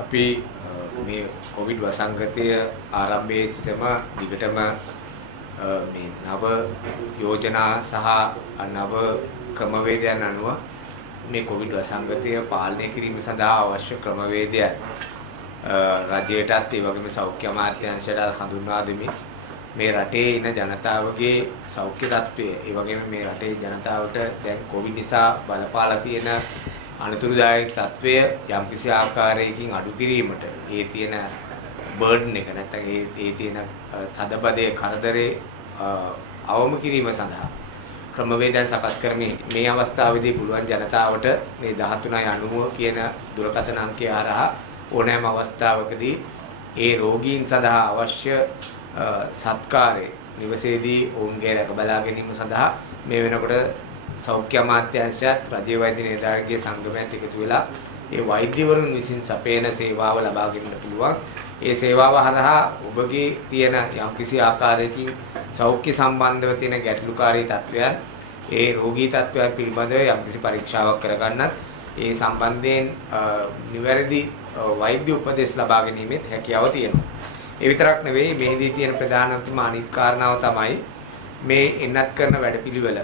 අපි මේ කොවිඩ් වසංගතය ආරම්භයේ සිටම දිගටම මේ නව යෝජනා සහ නව ක්‍රමවේදයන් අනුව මේ කොවිඩ් වසංගතය පාලනය කිරීම සඳහා අවශ්‍ය ක්‍රමවේදයන් රජයටත් ඒ වගේම සෞඛ්‍ය අමාත්‍යාංශයට හඳුන්වා දෙමින් මේ රටේ ඉන්න ජනතාවගේ සෞඛ්‍ය තත්ත්වය ඒ වගේම මේ රටේ ජනතාවට දැන් කොවිඩ් නිසා බලපාලා තියෙන අනතුරුදායක තත්ත්වය යම්කිසි ආකාරයකින් අඩු කිරීමට ඒ තියෙන බර්ඩන් එක නැත්නම් ඒ තියෙන තදබදයේ කරදරේ අවම කිරීම සඳහා ක්‍රමවේදයන් සකස් කරමින් මේ අවස්ථාවේදී පුළුවන් ජනතාවට මේ 1390 කියන දුරකථන අංකය හරහා ඕනෑම අවස්ථාවකදී ඒ රෝගීන් සඳහා අවශ්‍ය සත්කාරය නිවසේදී ඔවුන්ගේ රැක බලා ගැනීම සඳහා මේ වෙනකොට සෞඛ්‍ය අමාත්‍යාංශයත් රජයේ වෛද්‍ය නිලධාරීන්ගේ සංගමයත් එකතු වෙලා ඒ වෛද්‍යවරුන් විසින් සපයන සේවාව ලබා ගැනීමට පුළුවන්. ඒ සේවාව හරහා ඔබගේ තියෙන යම්කිසි ආකාරයකින් සෞඛ්‍ය සම්බන්ධව තියෙන ගැටලුකාරී තත්ත්වයන් ඒ රෝගී තත්ත්වයන් පිළිබඳව යම්කිසි පරීක්ෂාවක් කරගන්නත් ඒ සම්බන්ධයෙන් නිවැරදි වෛද්‍ය උපදෙස් ලබා ගැනීමෙත් හැකියාව තියෙනවා. ඒ විතරක් නෙවෙයි මෙහිදී තියෙන ප්‍රධානම අනිත් කාරණාව තමයි මේ එන්නත් කරන වැඩපිළිවෙල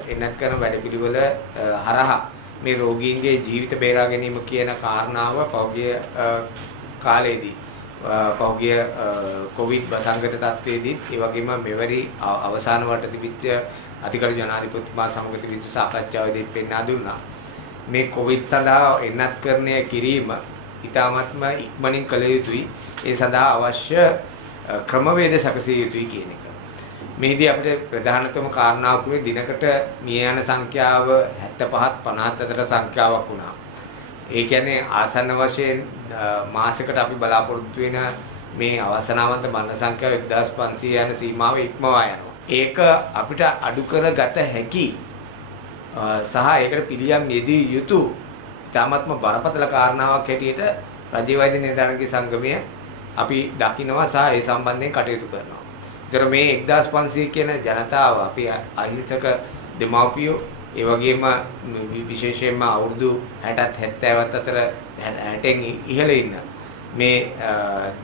හරහා මේ රෝගීන්ගේ ජීවිත බේරා ගැනීම කියන කාරණාව පෞද්ගලික කාලයේදී පෞද්ගලික කොවිඩ් වසංගත තත්ත්වයේදී ඒ වගේම මෙවැනි අවසාන වට තිබිච්ච අධිකරු ජනාධිපතිතුමා සමග තිබිච්ච සාකච්ඡාවේදී පෙන්වා දුන්නා මේ කොවිඩ් සඳහා එන්නත්කරණය කිරීම ඉතාමත්ම ඉක්මනින් කළ යුතුයි. ඒ සඳහා අවශ්‍ය ක්‍රමවේද සැකසිය යුතුයි කියන එක. මේදී අපිට ප්‍රධානතම කාරණාව කුනේ දිනකට මිය යන සංඛ්‍යාව 75ත් 54 සංඛ්‍යාවක් වුණා. ඒ කියන්නේ ආසන්න වශයෙන් මාසයකට අපි බලාපොරොත්තු වෙන මේ අවසනාවන්ත මරණ සංඛ්‍යාව 1500 යන සීමාව ඉක්මවා යනවා. ඒක අපිට අඩු කරගත හැකි සහ ඒකට පිළියම් යෙදිය යුතු තාමත්ම බරපතල කාරණාවක් හැටියට රජයේ වෛද්‍ය නිලධාරීන්ගේ සංගමය අපි දකිනවා සහ ඒ සම්බන්ධයෙන් කටයුතු කරනවා. ඒතර මේ 1500 කියන ජනතාව අපි අහිංසක දෙමාපියෝ ඒ වගේම විශේෂයෙන්ම අවුරුදු 60ත් 70ත් අතර 60න් ඉහළ ඉන්න මේ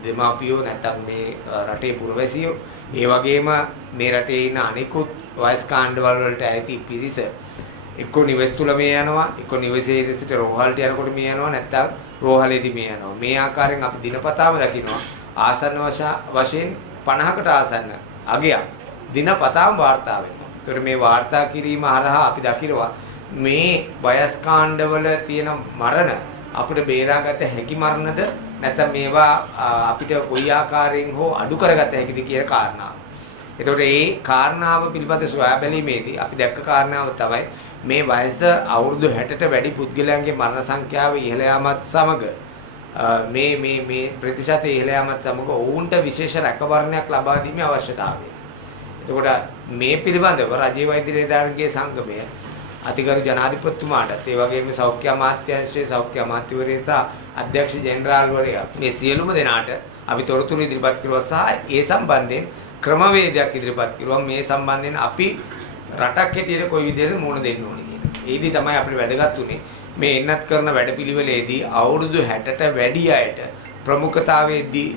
දෙමාපියෝ නැත්නම් මේ රටේ පුරවැසියෝ ඒ වගේම මේ රටේ ඉන්න අනිකුත් වයස් කාණ්ඩවල වලට ඇති පිරිස එක්ක නිවෙස් තුල මේ යනවා එක්ක නිවෙසේ සිට රෝහලට යනකොට මේ යනවා නැත්නම් රෝහලේදී මේ යනවා මේ ආකාරයෙන් අපි දිනපතාම දකිනවා ආසන්න වශයෙන් 50කට ආසන්න අගයක් දිනපතාම වාර්තා වෙනවා. ඒතර මේ වාර්තා කිරීම හරහා අපි දකිනවා මේ වයස් කාණ්ඩවල තියෙන මරණ අපිට බේරාගත හැකි මරණද නැත්නම් මේවා අපිට කොයි ආකාරයෙන් හෝ අඩු කරගත හැකිද කියන කාරණාව. එතකොට මේ කාරණාව පිළිබඳ සොයා බැලීමේදී අපි දැක්ක කාරණාව තමයි මේ වයස අවුරුදු 60ට වැඩි පුද්ගලයන්ගේ මරණ සංඛ්‍යාව ඉහළ යාමත් සමග මේ ප්‍රතිශතය ඉහළ යාමත් සමග ඔවුන්ට විශේෂ රැකවරණයක් ලබා දීමේ අවශ්‍යතාවය. එතකොට මේ පිළිබඳව රජයේ වෛද්‍ය නිලධාරීන්ගේ සංගමය අතිගරු ජනාධිපතිතුමාටත් ඒ වගේම සෞඛ්‍ය අමාත්‍යාංශයේ සෞඛ්‍ය අමාත්‍යවරයා සහ අධ්‍යක්ෂ ජෙනරාල්වරයා මේ සියලුම දෙනාට අපි තොරතුරු ඉදිරිපත් කරුවා සහ ඒ සම්බන්ධයෙන් ක්‍රමවේදයක් ඉදිරිපත් කරුවා මේ සම්බන්ධයෙන් අපි රටක් හැටියට කොයි විදිහට මුහුණ දෙන්න ඕනේ කියන. ඒදී තමයි අපිට වැදගත් උනේ මේ එන්නත් කරන වැඩපිළිවෙලේදී අවුරුදු 60ට වැඩි අයට ප්‍රමුඛතාවය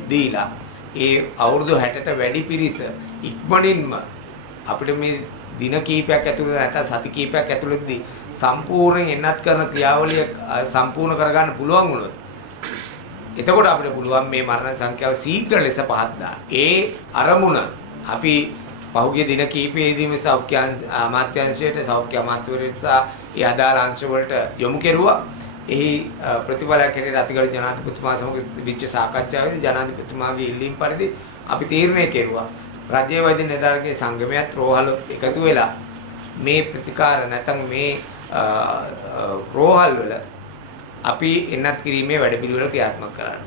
දීලා ඒ අවුරුදු 60ට වැඩි පිරිස ඉක්මනින්ම අපිට මේ දින කීපයක් ඇතුළත නැත්නම් සති කීපයක් ඇතුළතදී සම්පූර්ණයෙන් එන්නත් කරන ක්‍රියාවලිය සම්පූර්ණ කරගන්න පුළුවන් වුණොත් එතකොට අපිට පුළුවන් මේ මරණ සංඛ්‍යාව ශීඝ්‍ර ලෙස පහත් දාන්න. ඒ අරමුණ අපි පහුගිය දින කිහිපයේදීම සෞඛ්‍ය අමාත්‍යාංශයට සෞඛ්‍ය අමාත්‍යවරයාට සහ ඒ අදාළ අංශ වලට යොමු කෙරුවා. එහි ප්‍රතිඵලයක් හැටියට අතිගරු ජනාධිපතිතුමා සමග විච්ච සාකච්ඡාවේදී ජනාධිපතිතුමාගේ ඉල්ලීම් පරිදි අපි තීරණය කෙරුවා. රජයේ වෛද්‍ය නිලධාරීන්ගේ සංගමයත් රෝහල එකතු වෙලා මේ ප්‍රතිකාර නැත්නම් මේ රෝහල් වල අපි එන්නත් කිරීමේ වැඩපිළිවෙල ක්‍රියාත්මක කරන්න.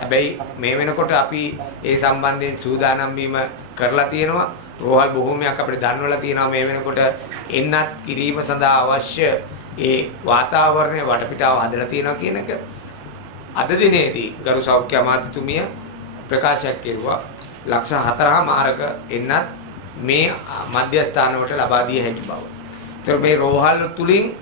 හැබැයි මේ වෙනකොට අපි ඒ සම්බන්ධයෙන් සූදානම් වීම කරලා තියෙනවා. රෝහල් බොහෝමයක් අපිට දන්වලා තියෙනවා මේ වෙනකොට එන්නත් කිරීම සඳහා අවශ්‍ය ඒ වාතාවරණය වටපිටාව හදලා තියෙනවා කියන එක. අද දිනේදී ගරු සෞඛ්‍ය අමාත්‍යතුමිය ප්‍රකාශයක් කෙරුවා 4,04,000ක එන්නත් මේ මධ්‍යස්ථාන වලට ලබා දිය හැකි බව. ඒතර මේ රෝහල් තුලින්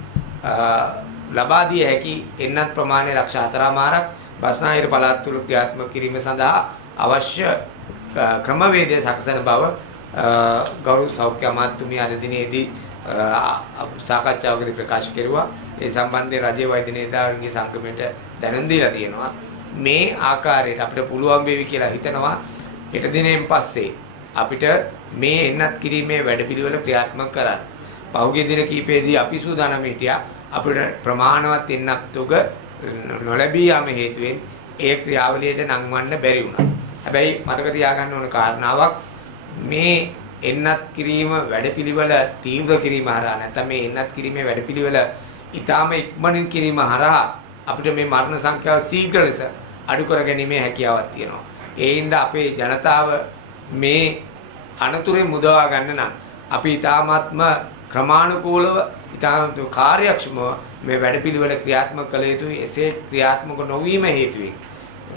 ලබා දිය හැකි එන්නත් ප්‍රමාණය 4,04,000ක් බස්නාහිර පළාත් තුල ක්‍රියාත්මක කිරීම සඳහා අවශ්‍ය ක්‍රමවේදය සකසන බව ගෞරව සෞඛ්‍ය අමාත්‍යතුමිය අද දිනේදී සාකච්ඡාවකදී ප්‍රකාශ කෙරුවා. ඒ සම්බන්ධයෙන් රජයේ වෛද්‍ය නිලධාරීන්ගේ සංගමයට දැනුම් දීලා තියෙනවා. මේ ආකාරයට අපිට පුළුවන් වේවි කියලා හිතනවා. හෙට දිනෙන් පස්සේ අපිට මේ එන්නත් කිරීමේ වැඩපිළිවෙල ක්‍රියාත්මක කරන්න. පහුගිය දින කිහිපෙදී අපි සූදානම් හිටියා අපිට ප්‍රමාණවත් එන්නත් තුග නොලැබී යාම හේතුවෙන් ඒ ක්‍රියාවලියට නංවන්න බැරි වුණා. හැබැයි මතක තියාගන්න ඕන කාරණාවක් මේ එන්නත් කිරීම වැඩපිළිවෙල තීව්‍ර කිරීම හරහා නැත්නම් මේ එන්නත් කිරීමේ වැඩපිළිවෙල ඊටාම ඉක්මනින් කිරීම හරහා අපිට මේ මරණ සංඛ්‍යාව ශීඝ්‍ර ලෙස අඩු කර ගැනීමේ හැකියාවක් තියෙනවා. ඒ හින්දා අපේ ජනතාව මේ අනතුරෙන් මුදවා ගන්න නම් අපි ඊටාත්ම ක්‍රමානුකූලව ඊටාත්ම කාර්යක්ෂමව මේ වැඩපිළිවෙල ක්‍රියාත්මක කළ යුතුයි. එසේ ක්‍රියාත්මක නොවීම හේතුවෙන්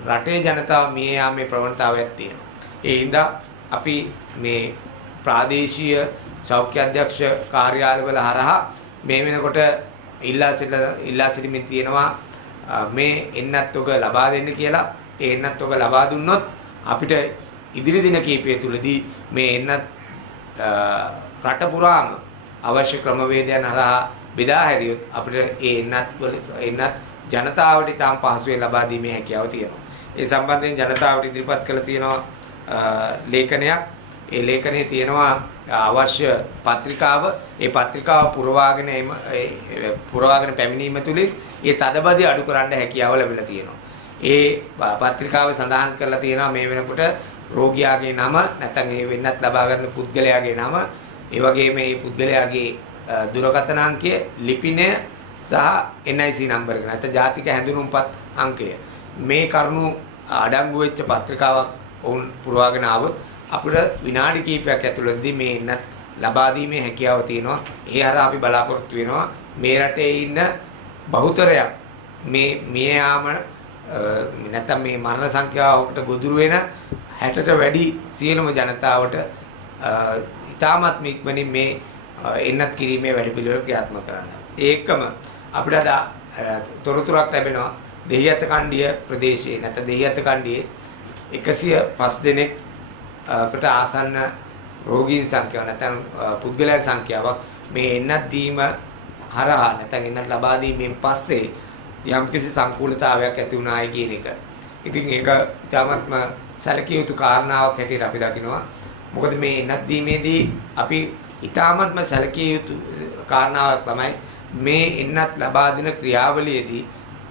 රටේ ජනතාව මිය යාමේ ප්‍රවණතාවයක් තියෙනවා. ඒ හින්දා අපි මේ ප්‍රාදේශීය සෞඛ්‍ය අධ්‍යක්ෂ කාර්යාලවල හරහා මේ වෙනකොට ඉල්ලා සිටිමින් තියෙනවා මේ එන්නත් ඔක ලබා දෙන්න කියලා. ඒ එන්නත් ඔක ලබා දුන්නොත් අපිට ඉදිරි දින කිහිපය තුලදී මේ එන්නත් රට පුරාම අවශ්‍ය ක්‍රමවේදයන් හරහා බෙදා හැරියොත් අපිට ඒ එන්නත් ජනතාවට ඉතාම පහසුවෙන් ලබා දීමේ හැකියාව තියෙනවා. ඒ සම්බන්ධයෙන් ජනතාවට ඉදිරිපත් කළ තියෙනවා ලේඛනයක්. ඒ ලේඛනයේ තියෙනවා අවශ්‍ය පත්‍රිකාව. ඒ පත්‍රිකාව පුරවාගෙන පැමිණීම තුලින් ඒ තදබදී අඩු කරන්න හැකියාව ලැබිලා තියෙනවා. ඒ පත්‍රිකාව සඳහන් කරලා තියෙනවා මේ වෙනකොට රෝගියාගේ නම නැත්නම් ඒ වෙන්නත් ලබා ගන්න පුද්ගලයාගේ නම, ඒ වගේම මේ පුද්ගලයාගේ දුරකථන අංකය, ලිපිනය සහ NIC නම්බර එක නැත්නම් ජාතික හැඳුනුම්පත් අංකය. මේ කරුණු අඩංගු වෙච්ච පත්‍රිකාවක් වුන් පුරවාගෙන ආවොත් අපිට විනාඩි කිහිපයක් ඇතුළතදී මේ එන්නත් ලබා දීමේ හැකියාව තියෙනවා. ඒ හරහා අපි බලාපොරොත්තු වෙනවා මේ රටේ ඉන්න බහුතරයක් මේ මිය යාම නැත්නම් මේ මරණ සංඛ්‍යාවකට ගොදුරු වෙන 60ට වැඩි සියලුම ජනතාවට ඉතාමත් ඉක්මනින් මේ එන්නත් කිරීමේ වැඩපිළිවෙල ක්‍රියාත්මක කරන්න. ඒකම අපිට අද තොරතුරක් ලැබෙනවා දෙහිඅත කණ්ඩිය ප්‍රදේශයේ නැත්නම් දෙහිඅත කණ්ඩියේ 105 දෙනෙක්කට ආසන්න රෝගීන් සංඛ්‍යාව නැත්නම් පුද්ගලයන් සංඛ්‍යාවක් මේ එන්නත් දීම හරහා නැත්නම් එන්නත් ලබා දීමෙන් පස්සේ යම්කිසි සංකූලතාවයක් ඇති වුණායි කියන එක. ඉතින් ඒක ඉතාමත්ම සැලකිය යුතු කාරණාවක් හැටියට අපි දකිනවා. මොකද මේ එන්නත් දීමේදී අපි ඉතාමත්ම සැලකිය යුතු කාරණාවක් තමයි මේ එන්නත් ලබා දෙන ක්‍රියාවලියේදී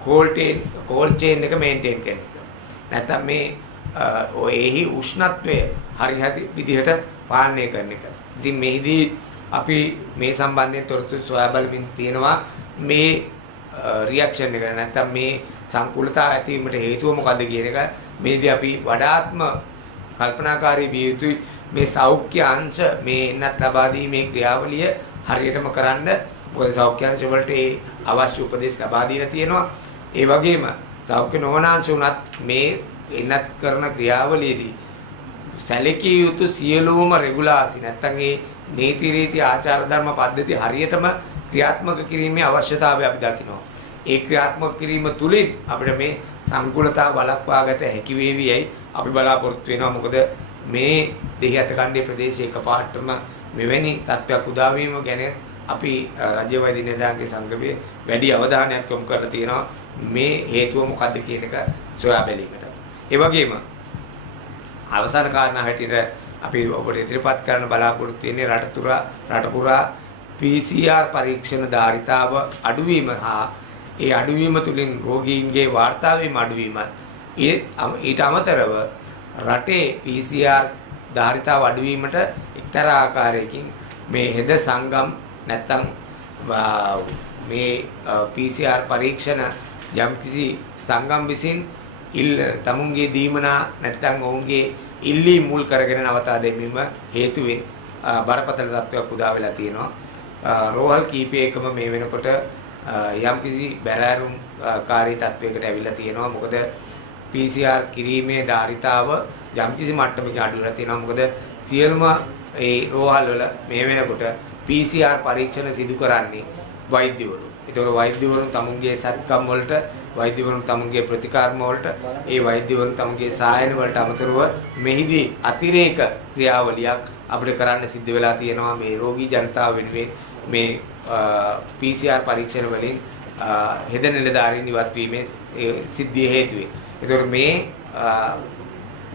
කෝල්ඩ් චේන් එක මේන්ටේන් කරන එක. නැත්නම් මේ එහි උෂ්ණත්වය හරි විදිහට පාලනය කරන එක. ඉතින් මේදී අපි මේ සම්බන්ධයෙන් තොරතුරු සොයා බලමින් තියෙනවා මේ රියැක්ෂන් එක නැත්නම් මේ සංකූලතාව ඇතිවීමට හේතුව මොකද්ද කියන එක මේදී අපි වඩාත්ම කල්පනාකාරී විය යුතුයි. මේ සෞඛ්‍ය අංශ මේ එන්නත් ලබා දීමේ ක්‍රියාවලිය හරියටම කරන්න. මොකද සෞඛ්‍ය අංශ වලට ඒ අවශ්‍ය උපදෙස් ලබා දීලා තියෙනවා. ඒ වගේම සෞඛ්‍ය නොවන අංශ උනත් මේ එන්නත් කරන ක්‍රියාවලියේදී සැලකිය යුතු සියලුම රෙගුලාසි නැත්නම් ඒ නීති රීති ආචාර ධර්ම පද්ධති හරියටම ක්‍රියාත්මක කිරීමේ අවශ්‍යතාවය අපි දකිනවා. ඒ ක්‍රියාත්මක කිරීම තුලින් අපිට මේ සංකූලතාව බලක්වාගත හැකි වේවියි අපි බලාපොරොත්තු වෙනවා. මොකද මේ දෙහිඅත කණ්ඩේ ප්‍රදේශයේ එකපාරටම මෙවැනි තත්ත්වයක් උදා වීම ගැන අපි රාජ්‍ය වෛද්‍ය නිලධාරීන්ගේ සංගමයේ වැඩි අවධානයක් යොමු කරලා තියෙනවා. මේ හේතුව මොකද්ද කියන එක සොයා බැලීමට. ඒ වගේම අවසාන කාරණා හැටියට අපි ඔබට ඉදිරිපත් කරන්න බලාපොරොත්තු වෙන්නේ රට පුරා PCR පරීක්ෂණ ධාරිතාව අඩුවීම හා ඒ අඩුවීම තුළින් රෝගීන්ගේ වාර්තා වීම අඩුවීම ඊට අමතරව රටේ PCR ධාරිතාව අඩුවීමට එක්තරා ආකාරයකින් මේ හෙද සංගම් නැත්තම් මේ PCR පරීක්ෂණ යම්කිසි සංගම් විසින් තමුන්ගේ දීමනා නැත්තම් ඔවුන්ගේ ඉල්ලීම් මුල් කරගෙන නවතා දැමීම හේතුවෙන් බරපතල තත්ත්වයක් උදා වෙලා තියෙනවා. රෝහල් කීපයකම මේ වෙනකොට යම්කිසි බැරෑරුම් කාර්ය තත්වයකට ඇවිල්ලා තියෙනවා. මොකද PCR කිරීමේ ධාරිතාව යම්කිසි මට්ටමක අඩු වෙලා තියෙනවා. මොකද සියලුම ඒ රෝහල් වල මේ වෙනකොට PCR පරීක්ෂණ සිදු කරන්නේ වෛද්‍යවරු. ඒතකොට වෛද්‍යවරුන් තමුන්ගේ සත්කම් වලට වෛද්‍යවරුන් තමුන්ගේ ප්‍රතිකාරම වලට ඒ වෛද්‍යවරුන් තමුන්ගේ සායන වලට අමතරව මෙහිදී අතිරේක ක්‍රියාවලියක් අපිට කරන්න සිද්ධ වෙලා තියෙනවා මේ රෝගී ජනතාව වෙනුවෙන් මේ PCR පරීක්ෂණ වලින් හෙද නිලධාරීන් ඉවත් වීමේ සිද්ධිය හේතුවෙන්. ඒතකොට මේ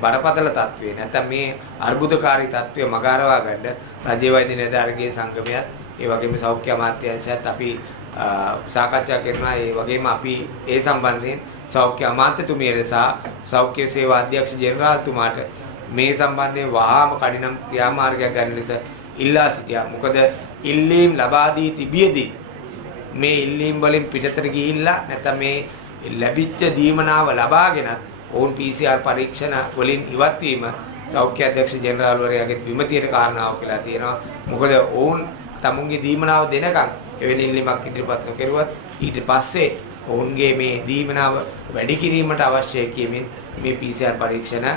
බරපතල තත්ත්වේ නැත්නම් මේ අර්බුදකාරී තත්ත්වය මගහරවා ගන්න රජයේ වෛද්‍ය නිලධාරීන්ගේ සංගමයත් ඒ වගේම සෞඛ්‍ය අමාත්‍යාංශයත් අපි සාකච්ඡා කරනවා. ඒ වගේම අපි ඒ සම්බන්ධයෙන් සෞඛ්‍ය අමාත්‍යතුමියට සහ සෞඛ්‍ය සේවා අධ්‍යක්ෂ ජෙනරාල්තුමාට මේ සම්බන්ධයෙන් වහාම කඩිනම් ක්‍රියාමාර්ගයක් ගන්න ලෙස ඉල්ලා සිටියා. මොකද ඉල්ලීම් ලබා දී තිබියදී මේ ඉල්ලීම් වලින් පිටතට ගිහිල්ලා නැත්නම් මේ ලැබිච්ච දීමනාව ලබාගෙනත් ඔවුන් PCR පරීක්ෂණ වලින් ඉවත් වීම සෞඛ්‍ය අධ්‍යක්ෂ ජෙනරාල්වරයාගේ විමතියට කාරණාවක් කියලා තියෙනවා. මොකද ඔවුන් තමුන්ගේ දීමනාව දෙනකන් එවැනි ඉල්ලීමක් ඉදිරිපත් නොකරුවත් ඊට පස්සේ ඔවුන්ගේ මේ දීමනාව වැඩි කිරීමට අවශ්‍ය කියමින් මේ PCR පරීක්ෂණ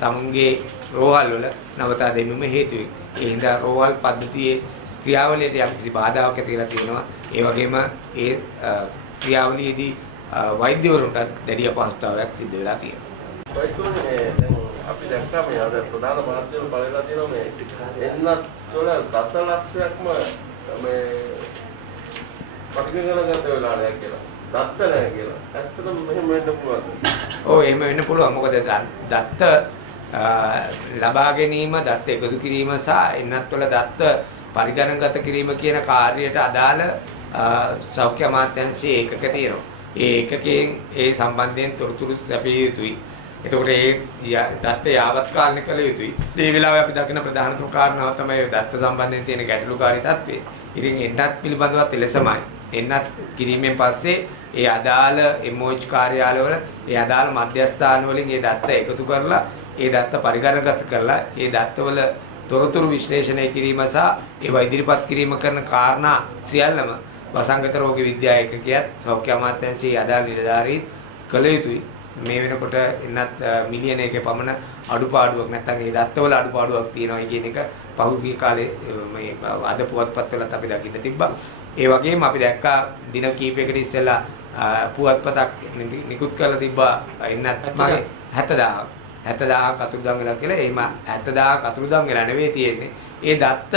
තමුන්ගේ රෝහල් වල නවතා දැමීම හේතුයි. ඒ හින්දා රෝහල් පද්ධතියේ ක්‍රියාවලියට යම්කිසි බාධාවක් ඇතිලා තියෙනවා. ඒ වගේම ඒ ක්‍රියාවලියේදී වෛද්‍යවරුන්ට දැඩි අපහසුතාවයක් සිද්ධ වෙලා තියෙනවා. වෛද්‍යවරුනේ දැන් අපි දැක්කා මේ අද ප්‍රධාන මාධ්‍යවල බලලා තියෙනවා මේ එන්නත් වල දත ලක්ෂයක්ම මේ පරිගණකගත වෙලා නැහැ කියලා. දත්ත නැහැ කියලා. ඇත්තටම මෙහෙම වෙන්න පුළුවන්ද? ඔව් එහෙම වෙන්න පුළුවන්. මොකද දත්ත ලබා ගැනීම, දත්ත එකතු කිරීම සහ එන්නත් වල දත්ත පරිගණකගත කිරීම කියන කාර්යයට අදාළ සෞඛ්‍ය අමාත්‍යාංශයේ ඒකක තියෙනවා. ඒ ඒකකයෙන් ඒ සම්බන්ධයෙන් තොරතුරු ලැබිය යුතුයි. එතකොට ඒ දත්ත යාවත් කාලනික කළ යුතුයි. මේ වෙලාවේ අපි දකින ප්‍රධානතම කාරණාව තමයි දත්ත සම්බන්ධයෙන් තියෙන ගැටලුකාරී තත්ත්වය. ඉතින් එන්නත් පිළිබඳවත් එලෙසමයි. එන්නත් කිරීමෙන් පස්සේ ඒ අදාළ MOH කාර්යාලවල ඒ අදාළ මධ්‍යස්ථාන වලින් ඒ දත්ත එකතු කරලා ඒ දත්ත පරිගණකගත කරලා ඒ දත්තවල තොරතුරු විශ්ලේෂණය කිරීම සහ ඒවා ඉදිරිපත් කිරීම කරන කාරණා සියල්ලම වසංගත රෝග විද්‍යා ඒකකයත් සෞඛ්‍ය අමාත්‍යාංශයේ අදාළ නිලධාරීන් කළ යුතුයි. මේ වෙනකොට එන්නත් මිලියන එකේ පමණ අඩුපාඩුවක් නැත්නම් ඒ දත්තවල අඩුපාඩුවක් තියෙනවා කියන එක පහුගිය කාලේ මේ අද පුවත්පත්වලත් අපි දකින්න තිබ්බා. ඒ වගේම අපි දැක්කා දින කිහිපයකට ඉස්සෙල්ලා පුවත්පතක් නිකුත් කරලා තිබ්බා එන්නත් මගේ 70000ක් අතුරුදන් වෙලා කියලා. එහෙම 70000ක් අතුරුදන් වෙලා නෙවෙයි තියෙන්නේ. ඒ දත්ත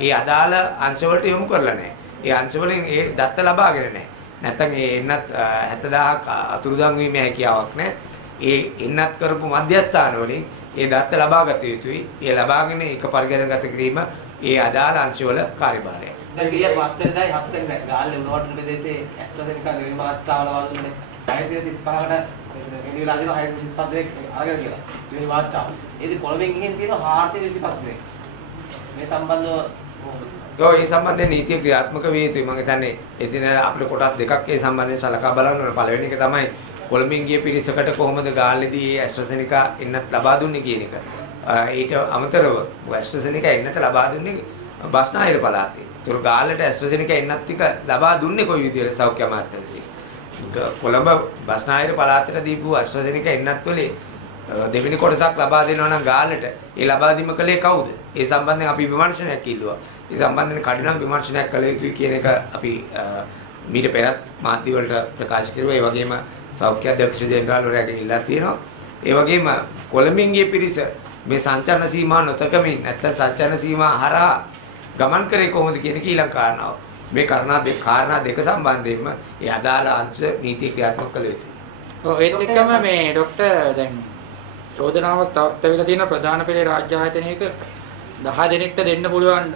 ඒ අදාළ අංශ වලට යොමු කරලා නැහැ. ඒ අංශ වලින් ඒ දත්ත ලබාගෙන නැහැ. නැත්නම් ඒ එන්නත් 70000ක් අතුරුදන් වීමේ හැකියාවක් නැහැ. ඒ එන්නත් කරපු මධ්‍යස්ථාන වලින් ඒ දත්ත ලබාගත යුතුයි. ඒ ලබාගෙන ඒක පරිගණකගත කිරීම ඒ අදාළ අංශ වල කාර්යභාරයයි. දැන් ගිය මාසෙන්දයි 7 වෙනිදා ගාල්ලේ උණුවටන ප්‍රදේශයේ ඇස්ට්‍රාසෙනිකා නිර්මාත්‍රාවල වාදුනේ 635කට එළියලා දින 635 දෙනෙක් අරගෙන කියලා. මේ වාර්තාව. ඒදී කොළඹෙන් ගිහින් තියෙන 425 දෙනෙක්. මේ සම්බන්ධව ඔව් ඒ සම්බන්ධයෙන් නීතිය ක්‍රියාත්මක විය යුතුයි. මම හිතන්නේ එදින අපේ කොටස් දෙකක් ඒ සම්බන්ධයෙන් සලකා බලන්න ඕන. පළවෙනි එක තමයි කොළඹින් ගිය පිරිසකට කොහොමද ගාල්ලේදී මේ ඇස්ට්‍රාසෙනිකා එන්නත් ලබා දුන්නේ කියන එක. ඊට අමතරව ඇස්ට්‍රාසෙනිකා එන්නත ලබා දුන්නේ බස්නාහිර පළාතේ. ඒතර ගාල්ලට ඇස්ට්‍රාසෙනිකා එන්නත් ටික ලබා දුන්නේ කොයි විදිහට සෞඛ්‍ය අමාත්‍යාංශයෙන්. කොළඹ බස්නාහිර පළාතට දීපු ඇස්ට්‍රාසෙනිකා එන්නත් වලේ දෙවෙනි කොටසක් ලබා දෙනවා නම් ගාල්ලට ඒ ලබා දීම කලේ කවුද? ඒ සම්බන්ධයෙන් අපි විමර්ශනයක් ඉල්ලුවා. ඒ සම්බන්ධයෙන් කඩිනම් විමර්ශනයක් කළ යුතුයි කියන එක අපි මීට පෙරත් මාධ්‍ය වලට ප්‍රකාශ කරුවා. ඒ වගේම සෞඛ්‍ය අධ්‍යක්ෂ ජෙනරාල්වරයාගෙන් ඉල්ලා තියෙනවා. ඒ වගේම කොළඹින් ගිය පිරිස මේ සංචාරන සීමා නොතකමින් නැත්නම් සංචාරන සීමා හරහා ගමන් කරේ කොහොමද කියන එක ඊළඟ කාරණාව. මේ කාරණා දෙක සම්බන්ධයෙන්ම ඒ අදාළ අංශ නීති ක්‍රියාත්මක කළ යුතුයි. ඔව් ඒත් එක්කම මේ ડોක්ටර් දැන් චෝදනාවක් තවවිලා තියෙන ප්‍රධාන පෙළේ රාජ්‍ය ආයතනයක 10 දෙනෙක්ට දෙන්න පුළුවන්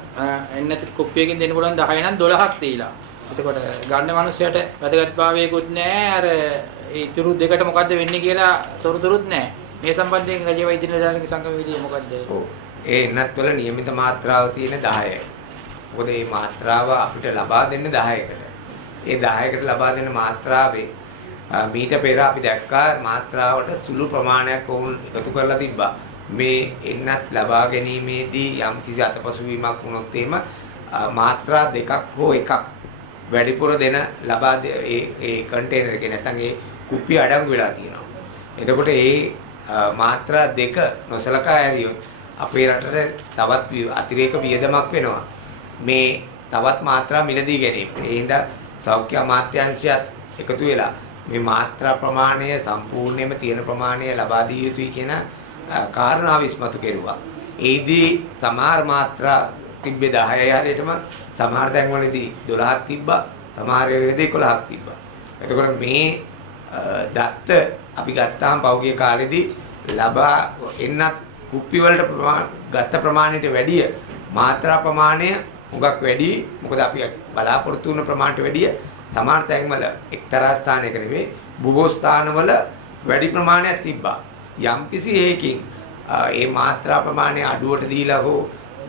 එන්නත් කුප්පියකින් දෙන්න පුළුවන් 10 නම් 12ක් දීලා. එතකොට ගන්න මිනිස්සයාට වැදගත්භාවයකුත් නැහැ. අර ඒ ඉතුරු දෙකට මොකද්ද වෙන්නේ කියලා තොරතුරුත් නැහැ. මේ සම්බන්ධයෙන් රජයේ වෛද්‍ය නිලධාරීන්ගේ සංගම විදිය මොකද්ද? ඔව්. ඒ එන්නත් වල නියමිත මාත්‍රාව තියෙන 10යි. මොකද මේ මාත්‍රාව අපිට ලබා දෙන්න 10කට. ඒ 10කට ලබා දෙන්න මාත්‍රාවේ මීට පෙර අපි දැක්කා මාත්‍රාවට සුළු ප්‍රමාණයක් වුන් එකතු කරලා තිබ්බා. මේ එන්නත් ලබා ගැනීමේදී යම් කිසි අතපසුවීමක් වුණොත් එහෙම මාත්‍රා දෙකක් හෝ එකක් වැඩිපුර දෙන ලබා ඒ කන්ටේනර් එකේ නැත්නම් ඒ කුප්පිය අඩංගු වෙලා තියෙනවා. එතකොට ඒ මාත්‍රා දෙක නොසලකා ඇරියොත් අපේ රටට තවත් අතිරේක වියදමක් වෙනවා. මේ තවත් මාත්‍රා මිලදී ගැනීම. ඒ හින්දා සෞඛ්‍ය අමාත්‍යාංශයත් එකතු වෙලා මේ මාත්‍රා ප්‍රමාණය සම්පූර්ණයෙන්ම තියෙන ප්‍රමාණය ලබා දිය යුතුයි කියන කාරණාව ඉස්මතු කෙරුවා. ඒදී සමහර මාත්‍රා තිබ්බේ 10යි හරියටම සමහර තැන්වලදී 12ක් තිබ්බා සමහර වෙලෙදී 11ක් තිබ්බා. එතකොට මේ දත්ත අපි ගත්තාම පෞගිය කාලෙදී ලබා එන්නත් කුප්පි වලට ගත්ත ප්‍රමාණයට වැඩිය මාත්‍රා ප්‍රමාණය හුඟක් වැඩි. මොකද අපි බලාපොරොත්තු වුණ ප්‍රමාණයට වැඩිය සමහර තැන්වල එක්තරා ස්ථානයක නෙවෙයි බොහෝ ස්ථානවල වැඩි ප්‍රමාණයක් තිබ්බා. යම්කිසි හේකින් ඒ මාත්‍රා ප්‍රමාණය අඩුවට දීලා හෝ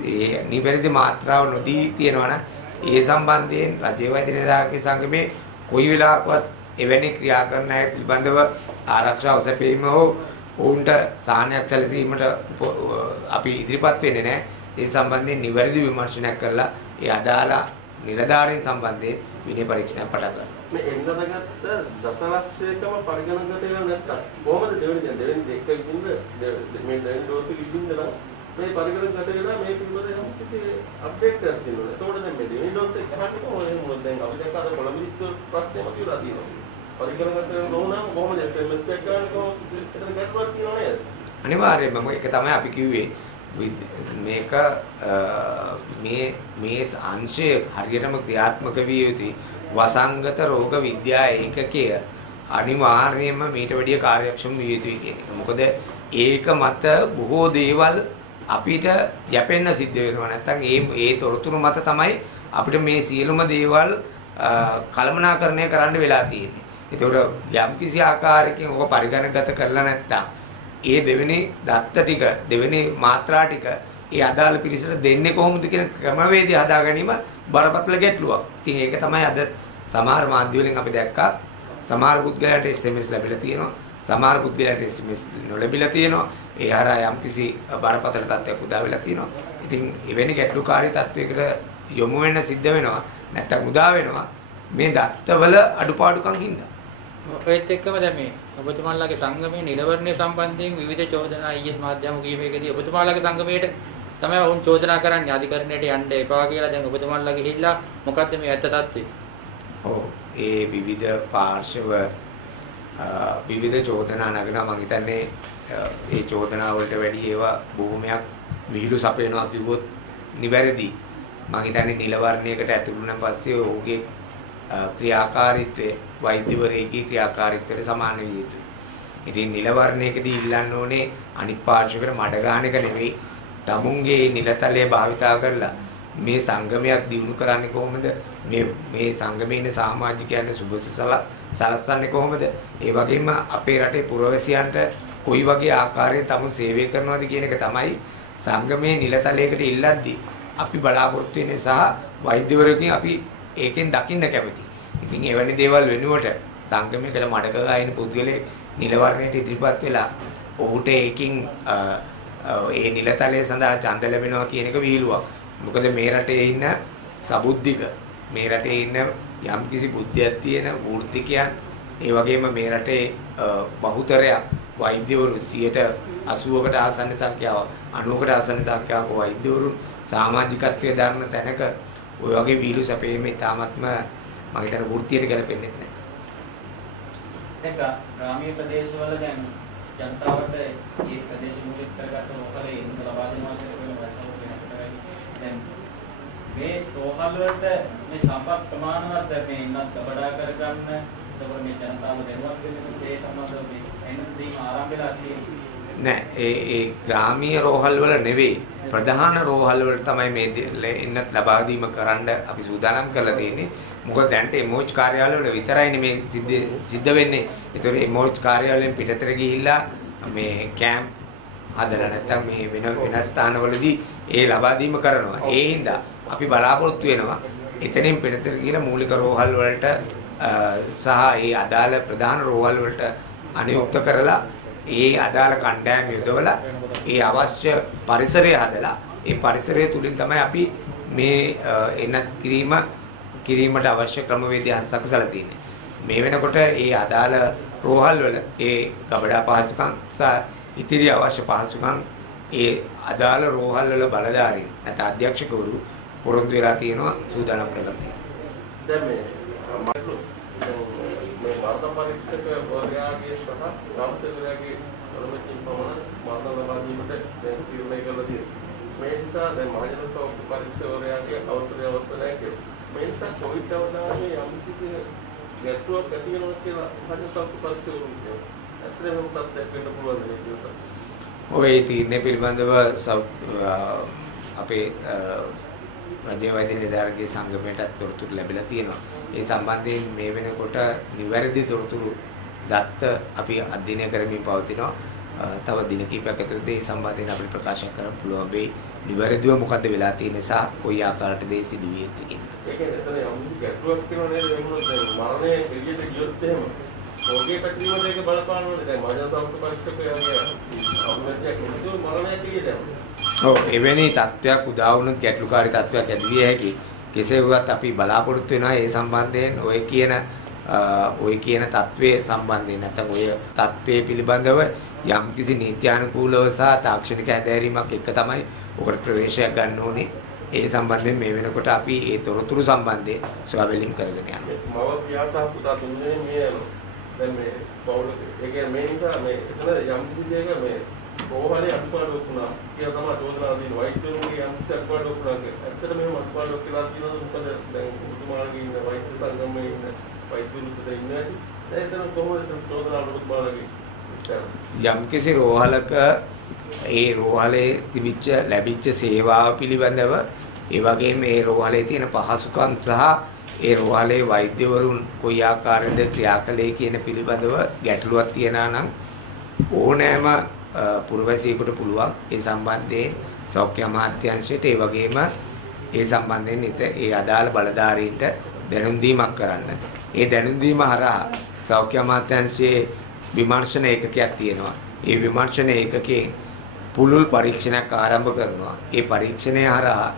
ඒ නිවැරදි මාත්‍රාව නොදී තියෙනවා නම් ඒ සම්බන්ධයෙන් රජයේ වෛද්‍ය නිලධාරීන් සංගමේ කොයි වෙලාවකවත් එවැනි ක්‍රියා කරන අය පිළිබඳව ආරක්ෂාව සැපීම හෝ ඔවුන්ට සාහනයක් සැලසීමට අපි ඉදිරිපත් වෙන්නේ නැහැ. ඒ සම්බන්ධයෙන් නිවැරදි විමර්ශනයක් කරලා ඒ අදාළ නිලධාරීන් සම්බන්ධයෙන් විනය පරීක්ෂණයක් පටන් ගන්නවා. මේ එන්නදගත්ත දසලක්ෂයකම පරිගණකගත වෙලා නැත්තම් කොහොමද දෙවෙනි දෙකකින්ද මේ දෙවෙනි ඩෝස් එක ඉදින්ද නම් මේ පරිගණකගත වෙලා මේ පිළිබඳව යම් කිසි අප්ඩේට් එකක් තියෙනවා. ඒතකොට දැන් මේ දෙවෙනි ඩෝස් එක ගන්න කොහොමද දැන් අපි දැක්ක අර කොළඹිත් ප්‍රශ්නයක් කියලා තියෙනවා. පරිගණකගත නොවුනම කොහොමද SMS එක ගන්න කොහොමද එතන ගැටලුවක් තියෙනව නේද? අනිවාර්යයෙන්ම ඒක තමයි අපි කිව්වේ මේක මේ අංශය හරියටම ක්‍රියාත්මක විය යුතුයි. වසංගත රෝග විද්‍යා ඒකකය අනිවාර්යයෙන්ම මීට වැඩිය කාර්යක්ෂම විය යුතුයි කියන එක. මොකද ඒක මත බොහෝ දේවල් අපිට යැපෙන්න සිද්ධ වෙනවා. නැත්තම් ඒ තොරතුරු මත තමයි අපිට මේ සියලුම දේවල් කළමනාකරණය කරන්න වෙලා තියෙන්නේ. ඒතකොට යම්කිසි ආකාරයකින් ඔක පරිගණකගත කරලා නැත්තම් ඒ දෙවෙනි දත්ත ටික දෙවෙනි මාත්‍රා ටික ඒ අදාළ පිරිසට දෙන්නේ කොහොමද කියන ක්‍රමවේදය හදා ගැනීම බරපතල ගැටලුවක්. ඉතින් ඒක තමයි අද සමහර මාධ්‍ය වලින් අපි දැක්කා. සමහර පුද්ගලයන්ට SMS ලැබිලා තියෙනවා. සමහර පුද්ගලයන්ට SMS නොලැබිලා තියෙනවා. ඒ හරහා යම්කිසි බරපතල තත්ත්වයක් උදා වෙලා තියෙනවා. ඉතින් එවැනි ගැටලුකාරී තත්ත්වයකට යොමු වෙන්න සිද්ධ වෙනවා. නැත්තම් උදා වෙනවා මේ දත්තවල අඩුපාඩුකම් හින්දා. ඔයත් එක්කම දැන් මේ ඔබතුමාලාගේ සංගමයේ නිලවරණය සම්බන්ධයෙන් විවිධ චෝදනා ඊයේ මාධ්‍යම කීපයකදී ඔබතුමාලාගේ සංගමයට තමයි වුන් චෝදනා කරන්නේ අධිකරණයට යන්න එපා කියලා. දැන් ඔබතුමාලා ගිහිල්ලා මොකද්ද මේ ඇත්ත තත්ත්වය? ඔව් ඒ විවිධ පාර්ශව විවිධ චෝදනා නගනවා. මම හිතන්නේ ඒ චෝදනා වලට වැඩි ඒවා බොහොමයක් විහිළු සපයනවා කිව්වොත් නිවැරදි. මම හිතන්නේ නිලවරණයකට ඇතුළු වුණාන් පස්සේ ඔහුගේ ක්‍රියාකාරීත්වය වෛද්‍යවරයෙකුගේ ක්‍රියාකාරීත්වයට සමාන විය යුතුයි. ඉතින් නිලවරණයකදී ඉල්ලන්න ඕනේ අනිත් පාර්ශවයට මඩ ගන්න එක නෙවෙයි. තමුන්ගේ නිලතලය භාවිතා කරලා මේ සංගමයක් දියුණු කරන්නේ කොහොමද? මේ සංගමයේ ඉන්න සමාජිකයන්ට සුබසසල සලස්සන්නේ කොහොමද? ඒ වගේම අපේ රටේ පුරවැසියන්ට කොයි වගේ ආකාරයෙන් තමුන් සේවය කරනවද කියන එක තමයි සංගමයේ නිලතලයකට ඉල්ලද්දී අපි බලාපොරොත්තු වෙන්නේ සහ වෛද්‍යවරයෙකුගෙන් අපි ඒකෙන් දකින්න කැමති. ඉතින් එවැනි දේවල් වෙනුවට සංගමයකට මඩ ගහලා ඉන්න පුද්ගලයෙක් නිලවරණයට ඉදිරිපත් වෙලා ඔහුට ඒකින් ඒ නිලතලයේ සඳහා ඡන්ද ලැබෙනවා කියන එක විහිළුවක්. මොකද මේ රටේ ඉන්න සබුද්ධික මේ රටේ ඉන්න යම්කිසි බුද්ධියක් තියෙන වෘත්තිකයන් ඒ වගේම මේ රටේ බහුතරයක් වෛද්‍යවරු 80%කට ආසන්න සංඛ්‍යාව 90කට ආසන්න සංඛ්‍යාවක වෛද්‍යවරු සමාජිකත්වයේ දරන තැනක ඔය වගේ විහිළු සැපීමේ තාමත්ම මම හිතන වෘත්තියට ගැලපෙන්නේ නැහැ. ඒක ග්‍රාමීය ප්‍රදේශවල දැන් ජනතාවට මේ ප්‍රදේශ මුලික කරගත්ත මොකලේ ඉන්න ලබා දෙන මාසෙක වෙන වැසවුම් වෙනකොට දැන් මේ රෝහල් වලට මේ සම්පත් ප්‍රමාණවත් මේ ඉන්නත් ගබඩා කරගන්න එතකොට මේ ජනතාව දැනුවත් වෙන්න ඒ සම්බන්ධව මේ එන්නදී ආරම්භ වෙලා තියෙන්නේ නෑ ඒ ග්‍රාමීය රෝහල් වල නෙවෙයි ප්‍රධාන රෝහල් වලට තමයි මේ ඉන්නත් ලබා දීම කරන්න අපි සූදානම් කරලා තියෙන්නේ. මොකද දැන්ට එමෝච් කාර්යාලවල විතරයිනේ මේ සිද්ධ වෙන්නේ. ඒතකොට එමෝච් කාර්යාලයෙන් පිටතට ගිහිල්ලා මේ කැම්ප් හදලා නැත්තම් මේ වෙන ස්ථානවලදී ඒ ලබා දීම කරනවා. ඒ හින්දා අපි බලාපොරොත්තු වෙනවා එතනින් පිටතට ගිහිල්ලා මූලික රෝහල් වලට සහ ඒ අදාළ ප්‍රධාන රෝහල් වලට අනුයුක්ත කරලා ඒ අදාළ කණ්ඩායම යොදවලා ඒ අවශ්‍ය පරිසරය හදලා ඒ පරිසරය තුලින් තමයි අපි මේ එනත් කිරීමට අවශ්‍ය ක්‍රමවේදය සකසලා තියෙන්නේ. මේ වෙනකොට ඒ අදාළ රෝහල් වල ඒ ගබඩා පහසුකම් සහ ඉතිරි අවශ්‍ය පහසුකම් ඒ අදාළ රෝහල් වල බලධාරීන් නැත්නම් අධ්‍යක්ෂකවරු පොරොන්දු වෙලා තියෙනවා සූදානම් කරලා තියෙනවා. දැන් මේ පරීක්ෂකවරයාගේ සහ ගාමසේවකයාගේ අනුමැතියෙන් පමණ මරණ ලබා දීමට දැන් තීරණය කරලා තියෙනවා. මේ නිසා දැන් මහජන සෞඛ්‍ය පරීක්ෂකවරයාගේ අවසරය අවශ්‍ය නැහැ කියලා. මේ නිසා කොවිඩ් අවධානයේ යම් කිසි ගැටලුවක් ඇති වෙනවා කියලා මහජන සෞඛ්‍ය පරීක්ෂකවරුන් කියනවා. ඇත්තටම තත්ත්වයක් වෙන්න පුළුවන් නේද? ඔය තීරණය පිළිබඳව අපේ රජයේ වෛද්‍ය නිලධාරීගේ සංගමයටත් තොරතුරු ලැබිලා තියෙනවා. ඒ සම්බන්ධයෙන් මේ වෙනකොට නිවැරදි තොරතුරු දත්ත අපි අධ්‍යයනය කරමින් පවතිනවා. තව දින කිහිපයක් ඇතුළත ඒ සම්බන්ධයෙන් අපිට ප්‍රකාශ කරන්න පුළුවන් වෙයි. නිවැරදිව මොකද්ද වෙලා තියෙන නිසා කොයි ආකාරයටද ඒ සිදුවිය යුත්තේ කියන එක. ඒ කියන්නේ එතන යම් ගැටලුවක් තියෙනවා නේද? ඒ මොනවද මරණය එළියට ගියොත් එහෙම රෝගී පැතිරීමට ඒක බලපාන ඕනේ. දැන් මහජන සෞඛ්‍ය පරීක්ෂකයාගේ අවුලක් නෙමෙයි මරණයක් එළියට යනවා. ඔව් එවැනි තත්ත්වයක් උදා වුණොත් ගැටලුකාරී තත්ත්වයක් ඇති විය හැකි. කෙසේ වුවත් අපි බලාපොරොත්තු වෙනවා ඒ සම්බන්ධයෙන් ඔය කියන තත්ත්වයේ සම්බන්ධයෙන් නැත්නම් ඔය තත්ත්වයේ පිළිබඳව යම්කිසි නීත්‍යානුකූලව සහ තාක්ෂණික හැදෑරීමක් එක්ක තමයි ඔකට ප්‍රවේශයක් ගන්න ඕනේ. ඒ සම්බන්ධයෙන් මේ වෙනකොට අපි ඒ තොරතුරු සම්බන්ධයෙන් සොයාබැලීම් කරගෙන යනවා. මව පියා සහ පුතා තුන්දෙනෙක් මේ දැන් මේ පෞල් ඒ කියන්නේ මේ නිසා මේ එතන යම් කිසි දෙයක මේ රෝහලේ අඩුපාඩුවක් වුණා කියලා තමයි චෝදනා දෙන වෛද්‍යවරුන්ගේ යම් කිසි අඩුපාඩුවක් වුණා. ඇත්තට මෙහෙම අඩුපාඩුවක් කියලා තියෙනවා. මොකද දැන් මුතුමාලගේ ඉන්න වෛද්‍ය සංගමයේ ඉන්න වෛද්‍යවරුත් ඉන්නේ නැති. දැන් එතන කොහොමද චෝදනා මුතුමාලගේ යම්කිසි රෝහලක ඒ රෝහලේ තිබිච්ච ලැබිච්ච සේවාව පිළිබඳව ඒ වගේම ඒ රෝහලේ තියෙන පහසුකම් සහ ඒ රෝහලේ වෛද්‍යවරුන් කොයි ආකාරයෙන්ද ක්‍රියා කළේ කියන පිළිබඳව ගැටලුවක් තියනා නම් ඕනෑම පුරවැසියෙකුට පුළුවන් ඒ සම්බන්ධයෙන් සෞඛ්‍ය අමාත්‍යාංශයට ඒ වගේම ඒ සම්බන්ධයෙන් ඒ අදාළ බලධාරීන්ට දැනුම් දීමක් කරන්න. ඒ දැනුම් දීම හරහා සෞඛ්‍ය අමාත්‍යාංශයේ විමර්ශන ඒකකයක් තියෙනවා. ඒ විමර්ශන ඒකකේ පුළුල් පරීක්ෂණයක් ආරම්භ කරනවා. ඒ පරීක්ෂණය හරහා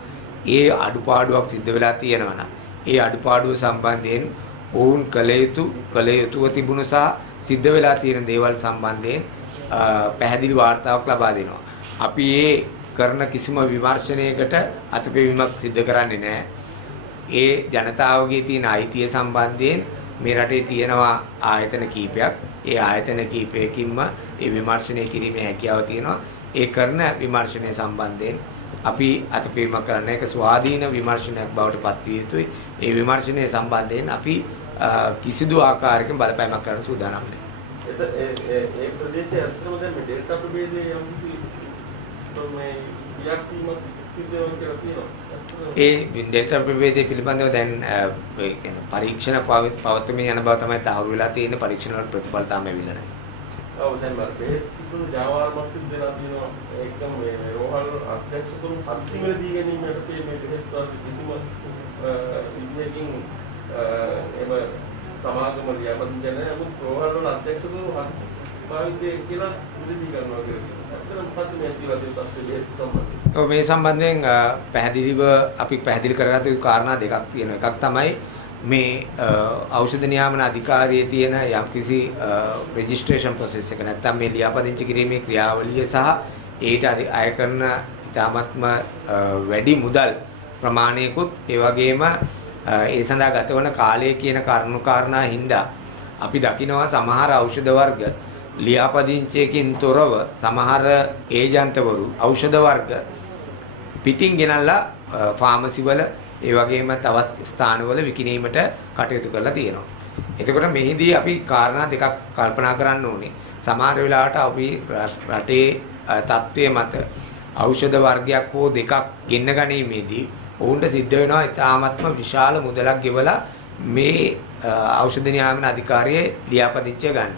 ඒ අඩුපාඩුවක් සිද්ධ වෙලා තියෙනවා නම් ඒ අඩුපාඩුව සම්බන්ධයෙන් ඔවුන් කළ යුතුව තිබුණු සහ සිද්ධ වෙලා තියෙන දේවල් සම්බන්ධයෙන් පැහැදිලි වාර්තාවක් ලබා දෙනවා. අපි ඒ කරන කිසිම විමර්ශනයකට අතපෙවීමක් සිද්ධ කරන්නේ නැහැ. ඒ ජනතාවගේ තියෙන අයිතිය සම්බන්ධයෙන් මේ රටේ තියෙනවා ආයතන කීපයක්. ඒ ආයතන කීපයකින්ම ඒ විමර්ශනය කිරීමේ හැකියාව තියෙනවා. ඒ කරන විමර්ශනය සම්බන්ධයෙන් අපි අතපෙවීමක් කරන එක ස්වාධීන විමර්ශනයක් බවට පත්විය යුතුයි. ඒ විමර්ශනය සම්බන්ධයෙන් අපි කිසිදු ආකාරයකින් බලපෑමක් කරන්න සූදානම් නැහැ. ඒ ප්‍රදේශයේ අත්‍යවශ්‍යම දැන් මේ ඩෙල්ටා ප්‍රභේදයේ යම් කිසි මේ ක්‍රියාත්මක සිදුවීමක් කියලා තියෙනවා. ඒ ඩෙල්ටා ප්‍රභේදය පිළිබඳව දැන් ඒ කියන්නේ පරීක්ෂණ පවත්වමින් යන බව තමයි තහවුරු වෙලා තියෙන. පරීක්ෂණ වල ප්‍රතිඵල තාම ඇවිල්ලා නැහැ. ඔව් දැන් මම බෙහෙත් ජාවාරමක් සිද්ධ වෙලා තියෙනවා. ඒකම මේ රෝහල් අධ්‍යක්ෂකතුන් පරිසිමල දී ගැනීමට මේ බෙහෙත් වල කිසිම විද්‍යාවකින් එම සමාගම ලියාපදිංචි කරන නමුත් රෝහල් වල අධ්‍යක්ෂකතුන් භාවිතය කියලා විදි කරනවා කියලා. ඇත්තටම මොකක්ද මේ කියලා දෙන්න තත්ත්වයේ සම්බන්ධයෙන්. ඔව් මේ සම්බන්ධයෙන් පැහැදිලිව අපි පැහැදිලි කරගත්ත යුතු කාරණා දෙකක් තියෙනවා. එකක් තමයි මේ ඖෂධ නියාමන අධිකාරියේ තියෙන යම්කිසි රෙජිස්ට්‍රේෂන් ප්‍රොසෙස් එක නැත්නම් මේ ලියාපදිංචි කිරීමේ ක්‍රියාවලිය සහ ඊට අය කරන ඉතාමත්ම වැඩි මුදල් ප්‍රමාණයකුත් ඒ වගේම ඒ සඳහා ගතවන කාලය කියන කරුණු කාරණා හින්දා අපි දකිනවා සමහර ඖෂධ වර්ග ලියාපදිංචියකින් තොරව සමහර ඒජන්තවරු ඖෂධ වර්ග පිටින් ගෙනල්ලා ෆාමසි වල ඒ වගේම තවත් ස්ථානවල විකිණීමට කටයුතු කරලා තියෙනවා. එතකොට මෙහිදී අපි කාරණා දෙකක් කල්පනා කරන්න ඕනේ. සමහර වෙලාවට අපි රටේ තත්ත්වයේ මත ඖෂධ වර්ගයක් හෝ දෙකක් ගෙන්න ගැනීමේදී ඔවුන්ට සිද්ධ වෙනවා ඉතාමත්ම විශාල මුදලක් ගෙවලා මේ ඖෂධ නියාමන අධිකාරියේ ලියාපදිංචිය ගන්න.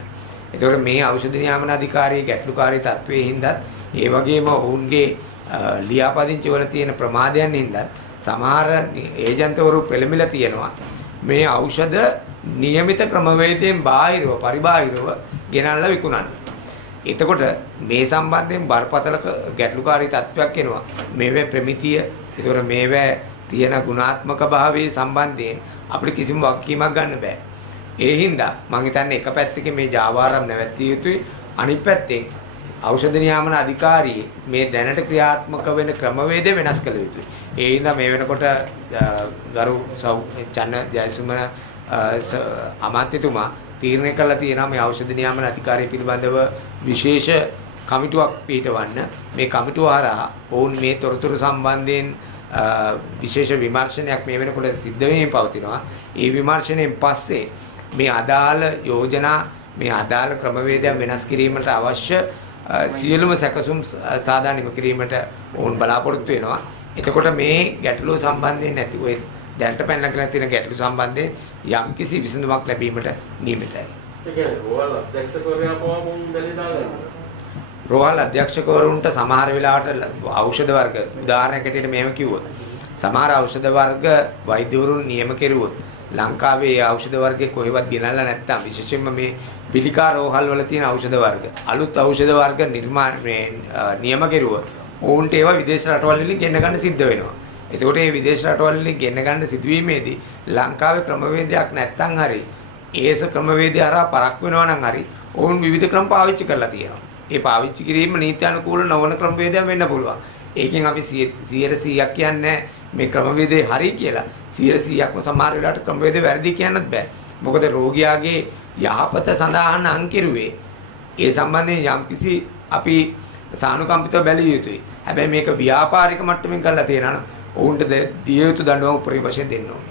එතකොට මේ ඖෂධ නියාමන අධිකාරියේ ගැටලුකාරී තත්ත්වයේ හින්දා ඒ වගේම ඔවුන්ගේ ලියාපදිංචි වල තියෙන ප්‍රමාදයන් හින්දා සමහර ඒජන්තවරු පෙළඹිලා තියෙනවා මේ ඖෂධ નિયમિત ක්‍රමවේදයෙන් බාහිරව පරිබාහිරව ගෙනල්ලා විකුණන්න. එතකොට මේ සම්බන්ධයෙන් බරපතල ගැටලුකාරී තත්ත්වයක් එනවා. මේවේ ප්‍රමිතිය, ඒතකොට මේවේ තියෙන ගුණාත්මක භාවයේ සම්බන්ධයෙන් අපිට කිසිම වගකීමක් ගන්න බෑ. ඒ හින්දා මම හිතන්නේ එක පැත්තකින් මේ ජාවාරම් නැවැත්විය යුතුයි. අනිත් පැත්තෙන් ඖෂධ නියාමන අධිකාරියේ මේ දැනට ක්‍රියාත්මක වෙන ක්‍රමවේදය වෙනස් කළ යුතුයි. ඒ හින්දා මේ වෙනකොට ගරු චන්න ජයසුමන අමාත්‍යතුමා තීරණය කළා තියෙනවා මේ ඖෂධ නියාමන අධිකාරිය පිළිබඳව විශේෂ කමිටුවක් පිටවන්න. මේ කමිටුව හරහා ඔවුන් මේ තොරතුරු සම්බන්ධයෙන් විශේෂ විමර්ශනයක් මේ වෙනකොට සිද්ධ වෙමින් පවතිනවා. ඒ විමර්ශනයෙන් පස්සේ මේ අදාළ යෝජනා මේ අදාළ ක්‍රමවේදයන් වෙනස් කිරීමට අවශ්‍ය සියලුම සැකසුම් සාධාරණ කිරීමට ඔවුන් බලාපොරොත්තු වෙනවා. එතකොට මේ ගැටලුව සම්බන්ධයෙන් නැති ඔය දැනට පැනලා කියලා තියෙන ගැටලු සම්බන්ධයෙන් යම්කිසි විසඳුමක් ලැබීමට නියමිතයි. ඒ කියන්නේ රෝහල් අධ්‍යක්ෂකවරයා පවමුන් දැලිලා ගන්නවා. රෝහල් අධ්‍යක්ෂකවරුන්ට සමහර වෙලාවට ඖෂධ වර්ග උදාහරණයක් ඇටියට මෙහෙම කිව්වොත් සමහර ඖෂධ වර්ග වෛද්‍යවරුන් නියම කෙරුවොත් ලංකාවේ ඖෂධ වර්ගයේ කොහෙවත් ගෙනල්ලා නැත්තම් විශේෂයෙන්ම මේ පිළිකා රෝහල් වල තියෙන ඖෂධ වර්ග අලුත් ඖෂධ වර්ග නියම කෙරුවොත් ඔවුන්ට ඒවා විදේශ රටවල් වලින් ගෙන්න ගන්න සිද්ධ වෙනවා. එතකොට මේ විදේශ රටවල් වලින් ගෙන්න ගන්න සිදුවීමේදී ලංකාවේ ක්‍රමවේදයක් නැත්තම් හරි ඒස ක්‍රමවේදය හරහා පරක් වෙනවා නම් හරි ඔවුන් විවිධ ක්‍රම පාවිච්චි කරලා තියෙනවා. ඒ පාවිච්චි කිරීම නීති අනුකූල නොවන ක්‍රමවේදයක් වෙන්න පුළුවන්. ඒකෙන් අපි 100% කියන්නේ මේ ක්‍රමවේදේ හරි කියලා. 100%ක්ම සමහර වෙලාවට ක්‍රමවේදේ වැරදි කියන්නත් බෑ. මොකද රෝගියාගේ යහපත සඳහා නම් කෙරුවේ. ඒ සම්බන්ධයෙන් යම්කිසි අපි සානුකම්පිතව බැලිය යුතුයි. හැබැයි මේක ව්‍යාපාරික මට්ටමින් කරලා තියෙනවා නම් ඔවුන්ට දිය යුතු දඬුවම උපරිම වශයෙන් දෙන්න ඕනේ.